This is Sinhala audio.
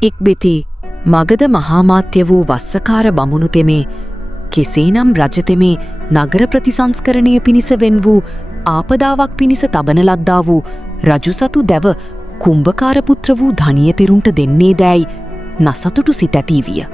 ඉක්බිති මගධ මහාමාත්‍ය වූ වස්සකාර බමුණු තෙමේ කෙසේනම් රජතෙමේ නගර ප්‍රතිසංස්කරණය පිණිස වෙන් වූ ආපදාවක් පිණිස තබන ලද්දා වූ රජුසතු දැව කුම්භකාරපුත්‍ර වූ ධනියතෙරුන්ට දෙන්නේ දෑයි නසතුටු සිතැතිවිය.